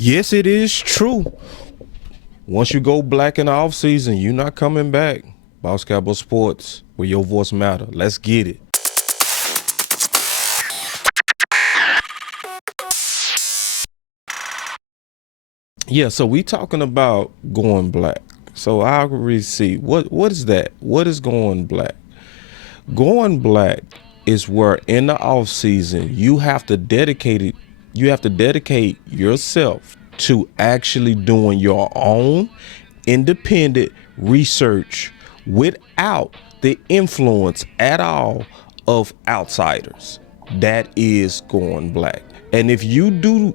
Yes, it is true. Once you go black in the offseason, you're not coming back. Boss Cowboy Sports, where your voice matter. Let's get it. Yeah, so we talking about going black. So I already see what is that? What is going black? Going black is where in the off season you have to dedicate yourself to actually doing your own independent research without the influence at all of outsiders. That is going black. And if you do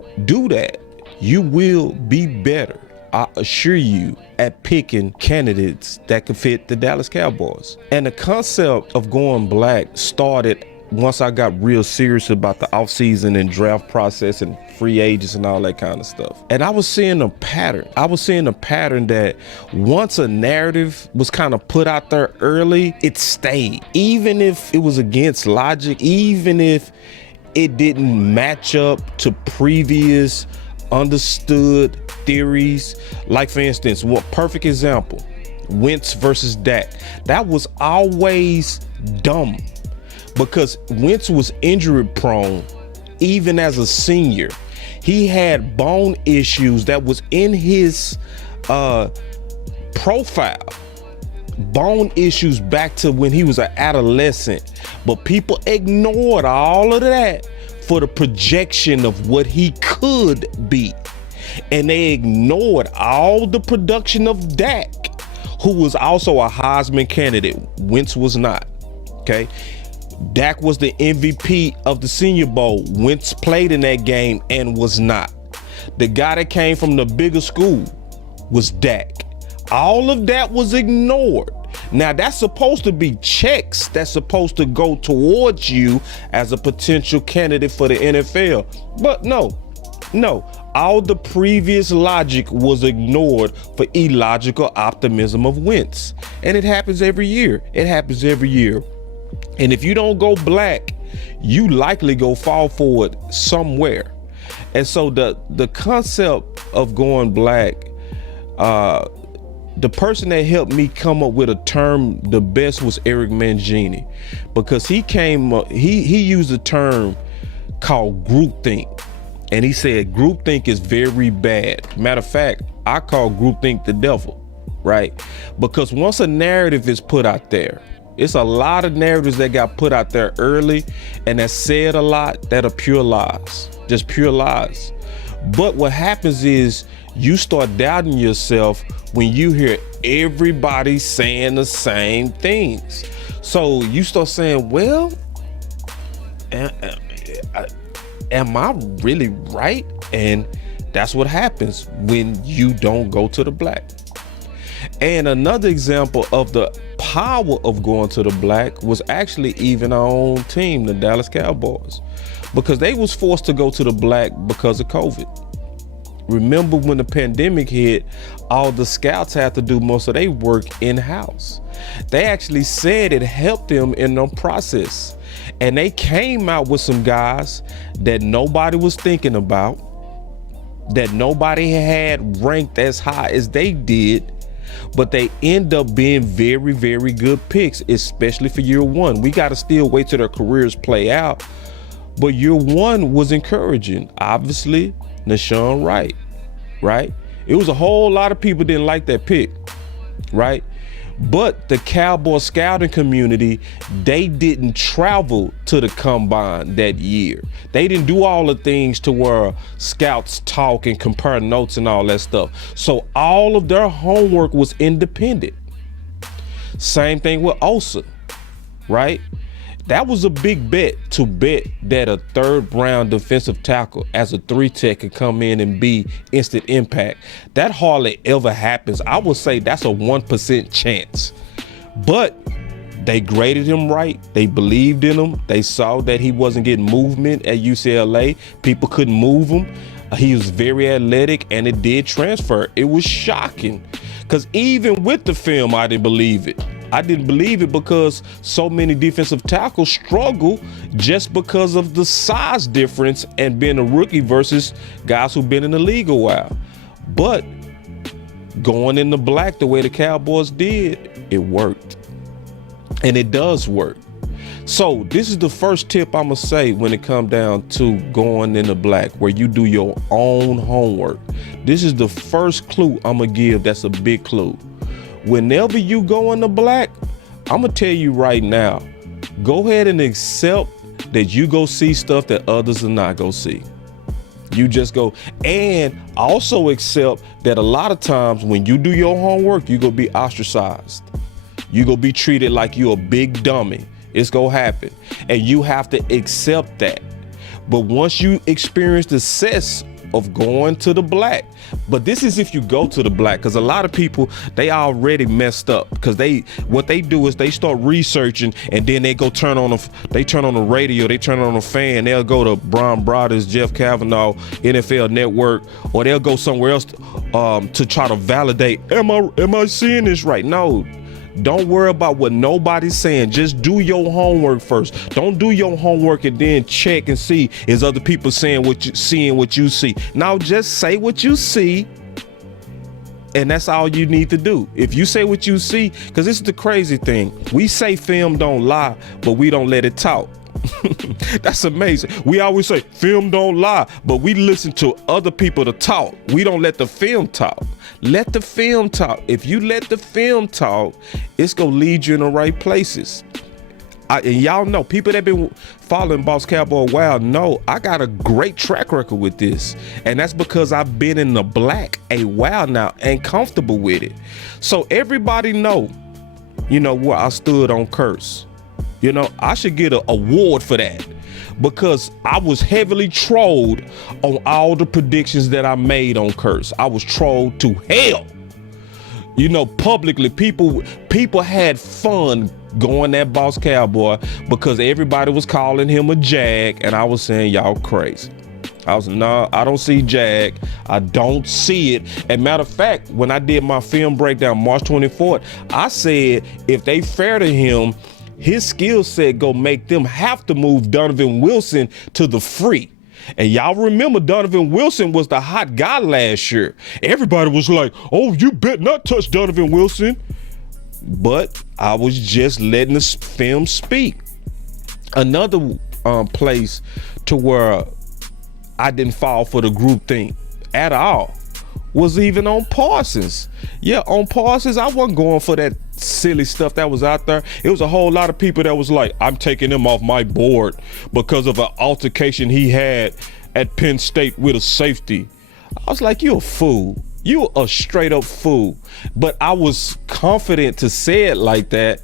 that, you will be better, I assure you, at picking candidates that could fit the Dallas Cowboys. And the concept of going black started once I got real serious about the offseason and draft process and free agents and all that kind of stuff. And I was seeing a pattern. That once a narrative was kind of put out there early, it stayed. Even if it was against logic, even if it didn't match up to previous understood theories. Like, for instance, one perfect example, Wentz versus Dak. That was always dumb because Wentz was injury prone even as a senior. He had bone issues that was in his profile. Bone issues back to when he was an adolescent, but people ignored all of that for the projection of what he could be. And they ignored all the production of Dak, who was also a Heisman candidate. Wentz was not. Okay. Dak was the MVP of the Senior Bowl. Wentz played in that game and was not. The guy that came from the bigger school was Dak. All of that was ignored. Now, that's supposed to be checks that's supposed to go towards you as a potential candidate for the NFL. But no. All the previous logic was ignored for illogical optimism of Wentz. And it happens every year. And if you don't go black, you likely go fall forward somewhere. And so the concept of going black, the person that helped me come up with a term the best was Eric Mangini, because he used a term called groupthink. And he said groupthink is very bad. Matter of fact, I call groupthink the devil, right? Because once a narrative is put out there, it's a lot of narratives that got put out there early and that said a lot that are pure lies, just pure lies. But what happens is you start doubting yourself when you hear everybody saying the same things. So you start saying, well, am I really right? And that's what happens when you don't go to the black. And another example of the power of going to the black was actually even our own team, the Dallas Cowboys, because they was forced to go to the black because of COVID. Remember when the pandemic hit, all the scouts had to do most of their work in-house. They actually said it helped them in the process. And they came out with some guys that nobody was thinking about, that nobody had ranked as high as they did, but they end up being very, very good picks, especially for year one. We got to still wait till their careers play out. But year one was encouraging. Obviously, Nashawn Wright, right? It was a whole lot of people didn't like that pick, right? But the Cowboy scouting community, they didn't travel to the combine that year. They didn't do all the things to where scouts talk and compare notes and all that stuff. So all of their homework was independent. Same thing with Osa, right? That was a big bet to bet that a third round defensive tackle as a 3-tech could come in and be instant impact. That hardly ever happens. I would say that's a 1% chance. But they graded him right. They believed in him. They saw that he wasn't getting movement at UCLA. People couldn't move him. He was very athletic, and it did transfer. It was shocking because even with the film, I didn't believe it. I didn't believe it because so many defensive tackles struggle just because of the size difference and being a rookie versus guys who've been in the league a while. But going in the black the way the Cowboys did, it worked. And it does work. So this is the first tip I'm gonna say when it comes down to going in the black, where you do your own homework. This is the first clue I'm gonna give. That's a big clue. Whenever you go in the black, I'm gonna tell you right now, go ahead and accept that you go see stuff that others are not gonna see. You just go, and also accept that a lot of times when you do your homework, you're gonna be ostracized. You're gonna be treated like you're a big dummy. It's gonna happen, and you have to accept that. But once you experience the success of going to the black, but this is if you go to the black, because a lot of people, they already messed up, because what they do is they start researching, and then they go turn on the radio, they turn on the fan, they'll go to Brian Brothers, Jeff Kavanaugh, NFL Network, or they'll go somewhere else to try to validate, am I seeing this right? No. Don't worry about what nobody's saying. Just do your homework first. Don't do your homework and then check and see is other people saying what you see. Now just say what you see, and that's all you need to do. If you say what you see, because this is the crazy thing. We say film don't lie, but we don't let it talk. That's amazing. We always say film don't lie, but we listen to other people to talk. We don't let the film talk. Let the film talk. If you let the film talk, it's gonna lead you in the right places. And y'all know, people that been following Boss Cowboy a while know I got a great track record with this, and that's because I've been in the black a while now and comfortable with it. So everybody know, where I stood on Curse. I should get an award for that, because I was heavily trolled on all the predictions that I made on Curse. I was trolled to hell. Publicly, people had fun going at Boss Cowboy because everybody was calling him a jag, and I was saying, y'all crazy. I was, no, I don't see jag. I don't see it. And matter of fact, when I did my film breakdown March 24th, I said if they fair to him, his skill set go make them have to move Donovan Wilson to the free. And y'all remember Donovan Wilson was the hot guy last year. Everybody was like, oh, you bet not touch Donovan Wilson. But I was just letting the film speak. Another place to where I didn't fall for the groupthink at all was even on Parsons. Yeah, on Parsons, I wasn't going for that silly stuff that was out there. It was a whole lot of people that was like, I'm taking him off my board because of an altercation he had at Penn State with a safety. I was like, you a fool. You a straight up fool. But I was confident to say it like that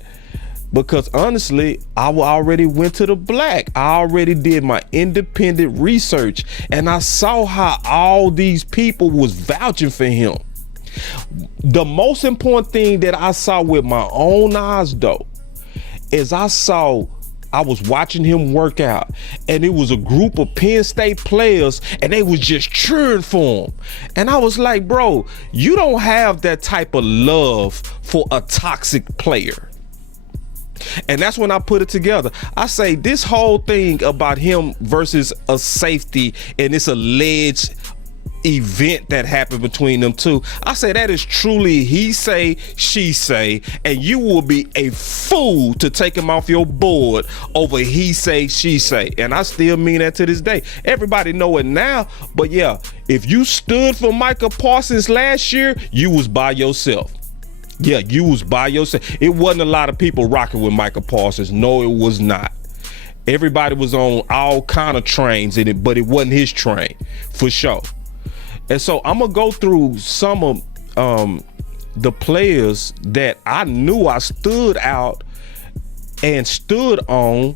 because honestly, I already went to the black. I already did my independent research, and I saw how all these people was vouching for him. The most important thing that I saw with my own eyes though, is I was watching him work out, and it was a group of Penn State players, and they was just cheering for him. And I was like, bro, you don't have that type of love for a toxic player. And that's when I put it together. I say this whole thing about him versus a safety and this alleged event that happened between them two, I say that is truly he say, she say, and you will be a fool to take him off your board over he say, she say. And I still mean that to this day. Everybody know it now, but yeah, if you stood for Micah Parsons last year, you was by yourself. Yeah, you was by yourself. It wasn't a lot of people rocking with Micah Parsons. No, it was not. Everybody was on all kind of trains in it, but it wasn't his train for sure. And so I'm gonna go through some of the players that I knew I stood out and stood on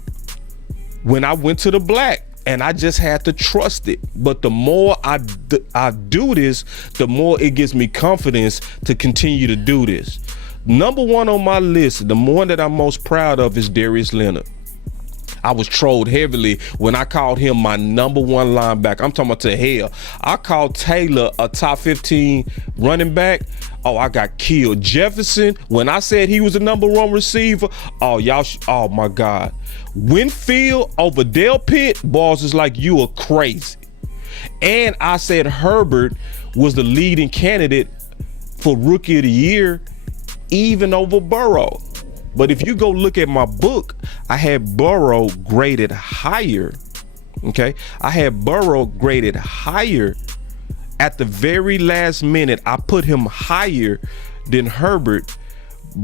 when I went to the black, and I just had to trust it. But the more I do this, the more it gives me confidence to continue to do this. Number one on my list, the one that I'm most proud of, is Darius Leonard. I was trolled heavily when I called him my number one linebacker. I'm talking about to hell. I called Taylor a top 15 running back. Oh, I got killed. Jefferson, when I said he was the number one receiver, oh, oh my God. Winfield over Del Pitt, boss is like, you are crazy. And I said Herbert was the leading candidate for Rookie of the Year, even over Burrow. But if you go look at my book, I had Burrow graded higher. Okay, I had Burrow graded higher. At the very last minute, I put him higher than Herbert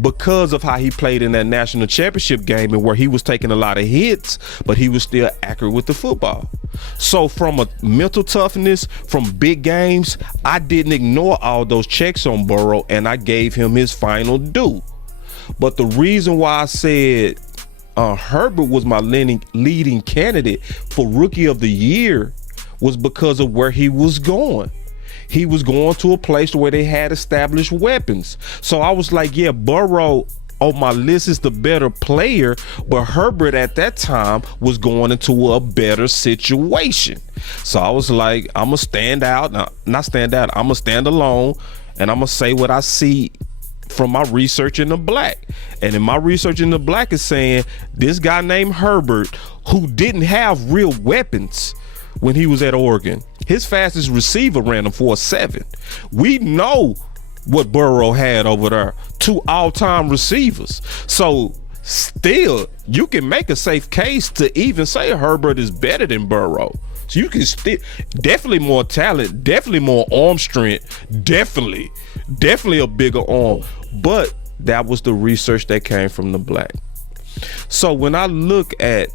because of how he played in that national championship game, and where he was taking a lot of hits, but he was still accurate with the football. So from a mental toughness, from big games, I didn't ignore all those checks on Burrow, and I gave him his final due. But the reason why I said Herbert was my leading candidate for Rookie of the Year was because of where he was going. He was going to a place where they had established weapons. So I was like, yeah, Burrow on my list is the better player, but Herbert at that time was going into a better situation. So I was like, I'm gonna stand out. Not stand out, I'm gonna stand alone, and I'm gonna say what I see from my research in the black. And in my research in the black is saying this guy named Herbert, who didn't have real weapons when he was at Oregon, his fastest receiver ran him for a 7. We know what Burrow had over there, 2 all-time receivers. So still, you can make a safe case to even say Herbert is better than Burrow. So you can still, definitely more talent, definitely more arm strength, definitely a bigger arm. But that was the research that came from the black. So when I look at,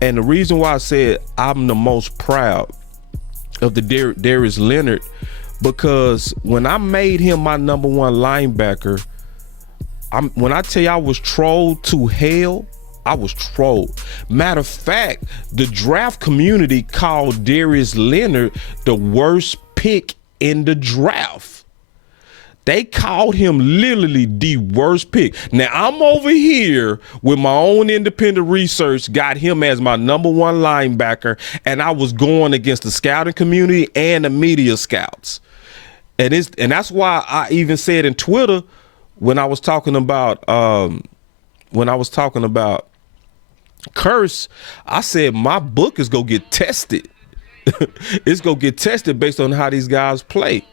and the reason why I said I'm the most proud of the Darius Leonard, because when I made him my number one linebacker, when I tell you I was trolled to hell, I was trolled. Matter of fact, the draft community called Darius Leonard the worst pick in the draft. They called him literally the worst pick. Now, I'm over here with my own independent research, got him as my number one linebacker, and I was going against the scouting community and the media scouts. And that's why I even said in Twitter when I was talking about Curse, I said my book is gonna get tested. It's gonna get tested based on how these guys play.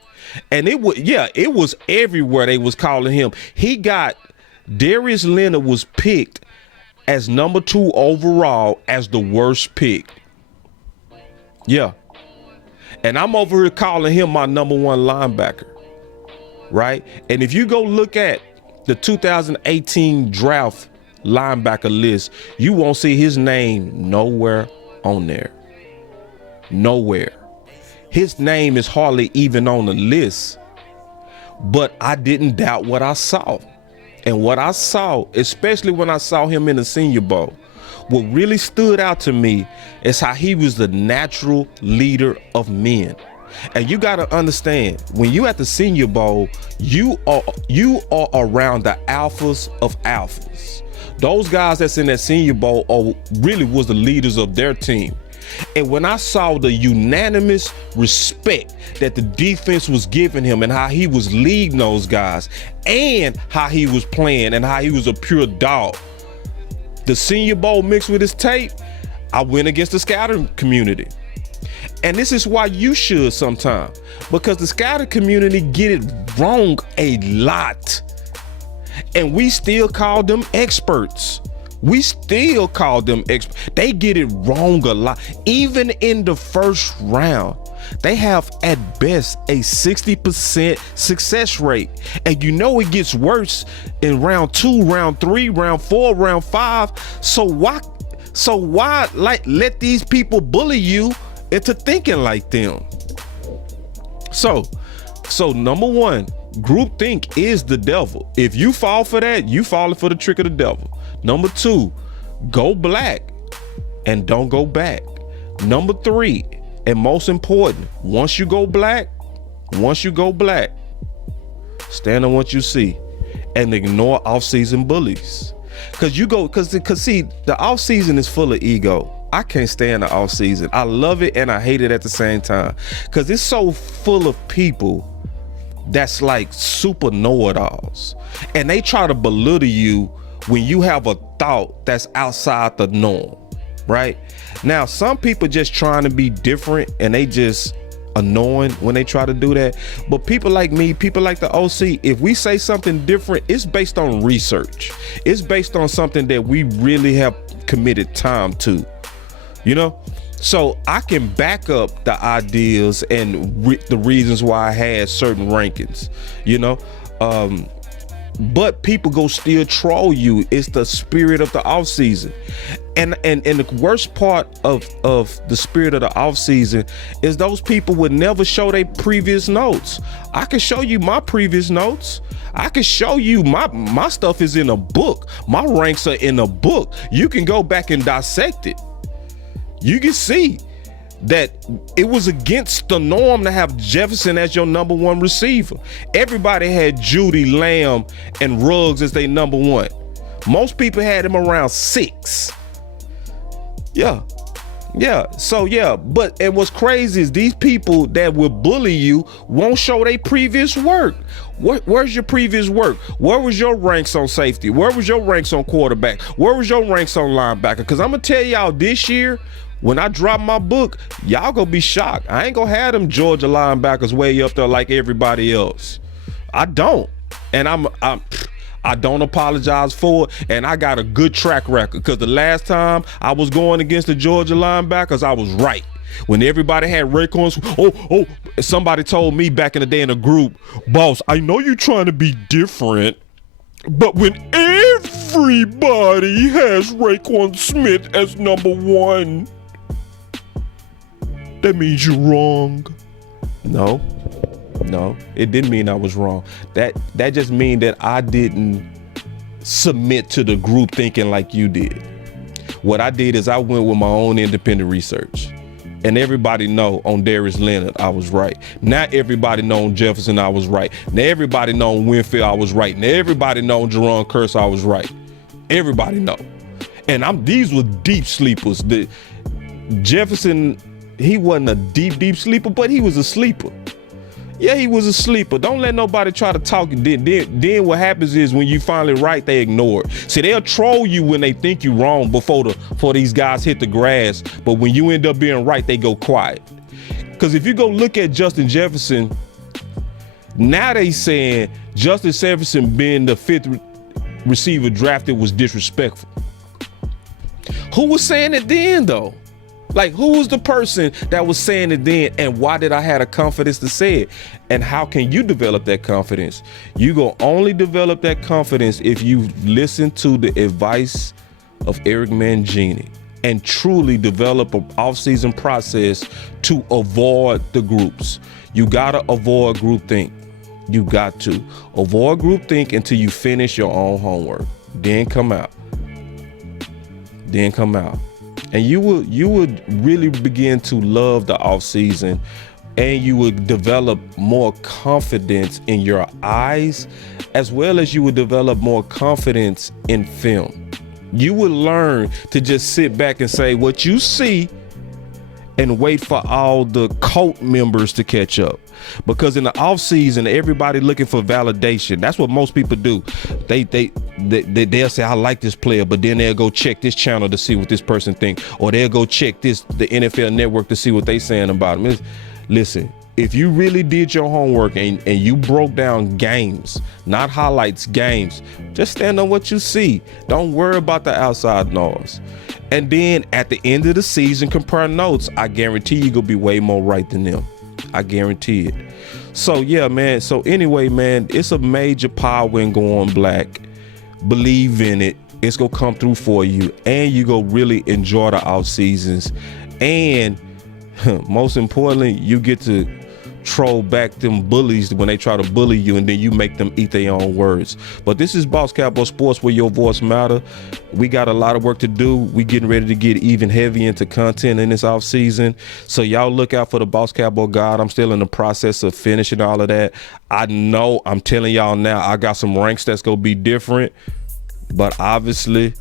And it was everywhere they was calling him. Darius Leonard was picked as number 2 overall as the worst pick. Yeah. And I'm over here calling him my number one linebacker. Right? And if you go look at the 2018 draft linebacker list, you won't see his name nowhere on there. Nowhere. His name is hardly even on the list. But I didn't doubt what I saw. And what I saw, especially when I saw him in the Senior Bowl, what really stood out to me is how he was the natural leader of men. And you got to understand, when you at the Senior Bowl, you are around the alphas of alphas. Those guys that's in that Senior Bowl really was the leaders of their team. And when I saw the unanimous respect that the defense was giving him and how he was leading those guys and how he was playing and how he was a pure dog, the Senior Bowl mixed with his tape, I went against the scouting community. And this is why you should sometime, because the scouting community get it wrong a lot. And we still call them experts. We still call them experts. They get it wrong a lot. Even in the first round, they have at best a 60% success rate. And you know it gets worse in round 2, round 3, round 4, round 5. So why let these people bully you into thinking like them? So number one, groupthink is the devil. If you fall for that, you falling for the trick of the devil. Number 2, go black and don't go back. Number 3, and most important, once you go black, stand on what you see and ignore offseason bullies. Cause see, the off season is full of ego. I can't stand the off season. I love it and I hate it at the same time. Cause it's so full of people that's like super know-it-alls. And they try to belittle you when you have a thought that's outside the norm, right? Now, some people just trying to be different and they just annoying when they try to do that. But people like me, people like the OC, if we say something different, it's based on research. It's based on something that we really have committed time to, you know? So I can back up the ideas and the reasons why I had certain rankings, you know? But people go still troll you. It's the spirit of the off season. And the worst part of the spirit of the off season is those people would never show their previous notes. I can show you my previous notes. I can show you my stuff is in a book. My ranks are in a book. You can go back and dissect it. You can see that it was against the norm to have Jefferson as your number one receiver. Everybody had Judy, Lamb, and Ruggs as their number one. Most people had him around 6. Yeah. So but and what's crazy is these people that will bully you won't show their previous work. Where's your previous work? Where was your ranks on safety? Where was your ranks on quarterback? Where was your ranks on linebacker? Because I'm gonna tell y'all this year, when I drop my book, y'all gonna be shocked. I ain't gonna have them Georgia linebackers way up there like everybody else. I don't. And I don't apologize for it. And I got a good track record, because the last time I was going against the Georgia linebackers, I was right. When everybody had Raycons, somebody told me back in the day in a group, boss, I know you're trying to be different, but when everybody has Raekwon Smith as number 1, that means you're wrong. No, it didn't mean I was wrong. That just mean that I didn't submit to the group thinking like you did. What I did is I went with my own independent research. And everybody know on Darius Leonard, I was right. Not everybody know on Jefferson, I was right. Now everybody know on Winfield, I was right. Now everybody know on Jerron Kearse, I was right. Everybody know. And these were deep sleepers. The Jefferson, he wasn't a deep sleeper, but he was a sleeper. Yeah, he was a sleeper. Don't let nobody try to talk. Then what happens is when you finally right, they ignore it. See, they'll troll you when they think you're wrong before these guys hit the grass. But when you end up being right, they go quiet. Because if you go look at Justin Jefferson, now they saying Justin Jefferson being the 5th receiver drafted was disrespectful. Who was saying it then, though? Like, who was the person that was saying it then, and why did I have the confidence to say it? And how can you develop that confidence? You gonna only develop that confidence if you listen to the advice of Eric Mangini and truly develop an off-season process to avoid the groups. You gotta avoid groupthink. You got to avoid groupthink until you finish your own homework. Then come out. And you would really begin to love the off season, and you would develop more confidence in your eyes, as well as you would develop more confidence in film. You would learn to just sit back and say what you see and wait for all the cult members to catch up. Because in the off season, everybody looking for validation. That's what most people do. They'll say, I like this player, but then they'll go check this channel to see what this person think, or they'll go check the NFL Network to see what they saying about him. Listen, if you really did your homework and you broke down games, not highlights, games, just stand on what you see. Don't worry about the outside noise. And then at the end of the season, compare notes. I guarantee you're gonna be way more right than them. I guarantee it. So yeah, man. So anyway, man, it's a major power in going black. Believe in it. It's gonna come through for you, and you go really enjoy the off seasons. And most importantly, you get to troll back them bullies when they try to bully you, and then you make them eat their own words. But this is Boss Cowboy Sports, where your voice matter. We got a lot of work to do. We getting ready to get even heavy into content in this off season. So y'all look out for the Boss Cowboy Guide. I'm still in the process of finishing all of that. I know, I'm telling y'all now, I got some ranks that's gonna be different. But obviously,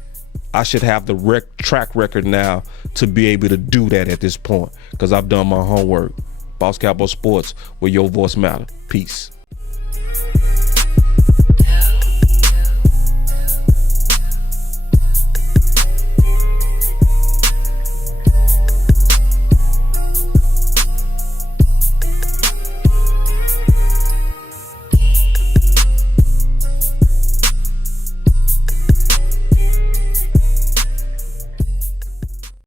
I should have the track record now to be able to do that at this point because I've done my homework. Boss Cowboy Sports, where your voice matters. Peace.